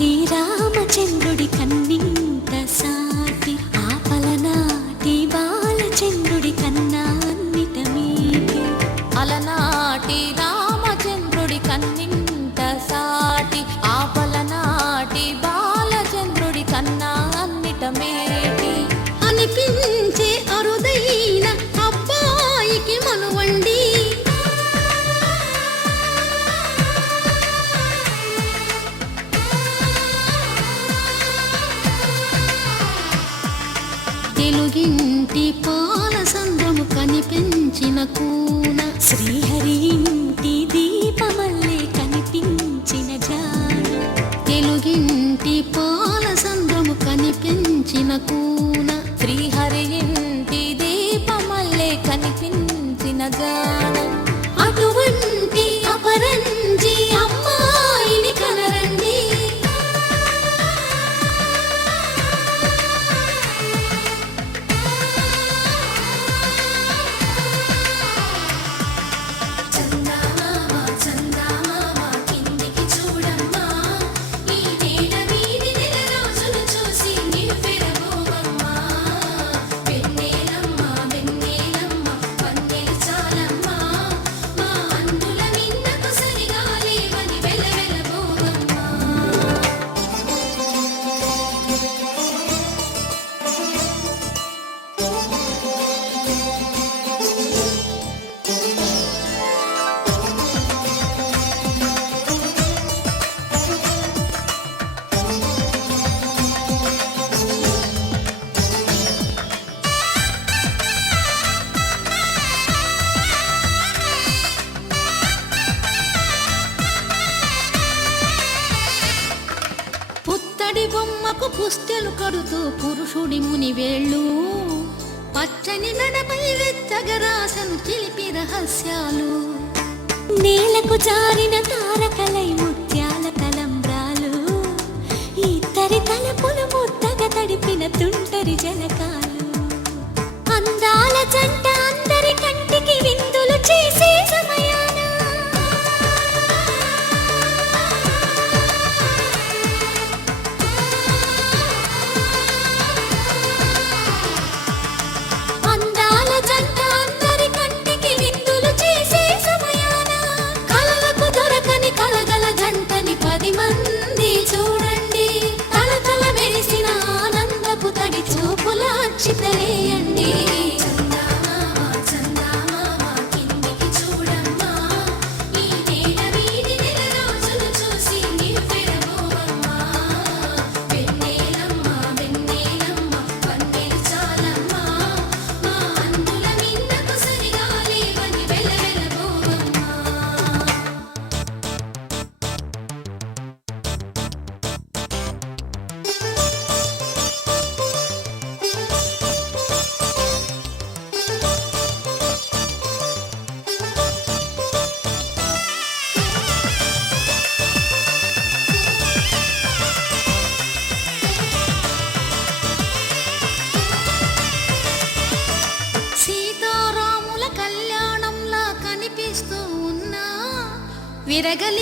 అలనాటి రామచంద్రుడి కన్నింత సాటి ఆపలనాటి బాలచంద్రుడి కన్నా అన్నిట మీటి. అలనాటి రామచంద్రుడి కన్నింత సాటి ఆపలనాటి బాలచంద్రుడి కన్నా అన్నిట మేటి అనిపించే అరుదైన అబ్బాయికి మనువండి. తెలుగింటి పాలసంద్రము కనిపించిన కూన శ్రీహరి ఇంటి దీపమల్లే కనిపించిన జాన. తెలుగింటి పాలసంద్రము కనిపించిన కూన శ్రీహరి ఇంటి దీపమల్లే కనిపించిన జాడ. అటువంటి అపరంజి అమ్మాయిని కనరండి. చందమామ చందమామ కిందికి చూడమ్మా, ఈ నేల మీది నెల రోజులు చూసి నివ్వెరబోవమ్మా. వెన్నెలమ్మ వెన్నెలమ్మ వన్నెలు చాలమ్మా, మా అందుల మిన్నకు సరిగా లేవని వెలవెలబోవమ్మా. పుత్తడి బొమ్మకు పుస్తెలు కడుతూ పురుషుడి ముని వేళ్ళు, పచ్చని నడపై వెచ్చగరాసను చిలిపి రహస్యాలు. నేలకు జారిన తారకలై ముత్యాల తలంబ్రాలు, ఇద్దరి తలపులు ముద్దగా తడిపిన తుంటరి జలకాలు. అందాల జంట అందరి కంటికి విందులు చేసే సమయాన అందాల జంట అందరి కంటికి విందులు చేసే సమయాన కలలకు దొరకని కలగల జంటని 10 మంది చూడండి. తలతల మెరిసిన ఆనందపు తడి చూపుల అక్షితలేయండి. చందమామ చందమామ కిందికి చూడమ్మా, ఈ నేల మీది నెల రోజులు చూసి నివ్వెరబోవమ్మా. వెన్నెలమ్మ వెన్నెలమ్మ వన్నెలు చాలమ్మా, మా అందుల మిన్నకు సరిగా లేవని వెలవెలబోవమ్మా. సీతారాముల కళ్యాణంలా కనిపిస్తూ ఉన్నా, విరగలి